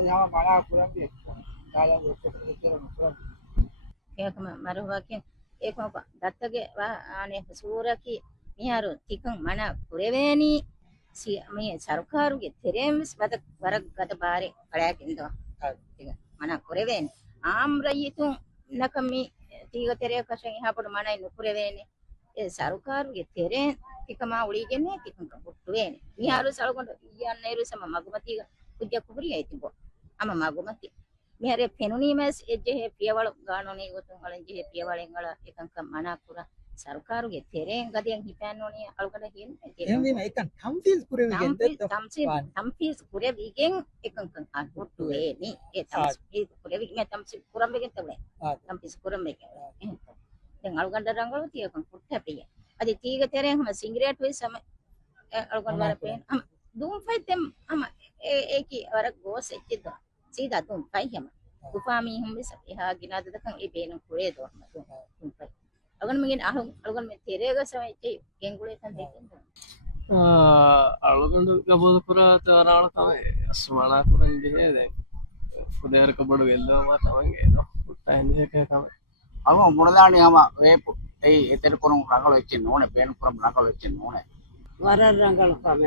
yang mana kurang dia. Dalam itu kurang. ඒකම මරුවකින් ඒකම දත්තගේ අනේ සූරකි මිහරු තිකන් මන පුරවේනි මේ සරකාරුගේ තෙරෙම්ස් වද වරක් ගත බාරේ කලයකින්ද තික මන පුරවේනි ආම්රයිතුන් නකමි තීග තෙරේ කෂන් ඉහපොඩ මනයි නුපුරවේනි ඒ සරකාරුගේ තෙරෙන් තිකම උලිගෙන්නේ තිකන් පුට්ටුවේනි මිහරු සලකොඩ යන්නේ රුසම මගමතිග උද්‍ය කුබරියයි තිබෝ අම මගමති මෙහර පෙනුනීමස් එජෙහි පියවල ගානෝනේ ගොතුන් වලින් ජෙහි පියවලෙන් වල එකංක මනාකුර සරකාරුගේ තෙරෙන් ගදියන් හිතන්නෝනේ අලකඩ කියන්නේ එහෙනම් මේ එකන් තම්ෆීස් කුරේ තම්ෆීස් කුරේ විගෙන් එකංක අටුටු වේනි ඒ තම්ෆීස් කුරේ විගෙන් තම්ෆීස් කුරම් වෙගෙන් තබලේ තම්ෆීස් කුරම් වෙගෙන් දැන් අලගණ්ඩ රංගල තියකන් කුට්ට පිය අද තීග තෙරෙන් හම සිංගරේට් වෙයි සම අලගණ්ඩ වල පේන දුම් ෆයිතම් අම ඒකි වර ගෝස් එච්චිද සීදා දුම් ෆයි හැම උපාමී හම් බිස එහා ගිනාද දකන් ඒ බේන කුරේ දෝ දුම් ෆයි අලගණ මගෙන් අලගණ මේ තෙරේග සමයි ඒ ගෙන්ගුලේ තන් දෙකෙන් අලගොඩ ගබෝදපුර තවරාල තමයි අස්මනාකුරන්ගේ දැන් උදේර කබඩ වෙල්ලම තමන්ගේ නෝ පුට්ටහින්දේක තමයි அவன் முன்னதானே ஆமா வேப்பு திருப்புறம் ரகல் வச்சு நூனை பேனுப்புறம் ரகல் வச்சு நூனை வர ரங்கல் காம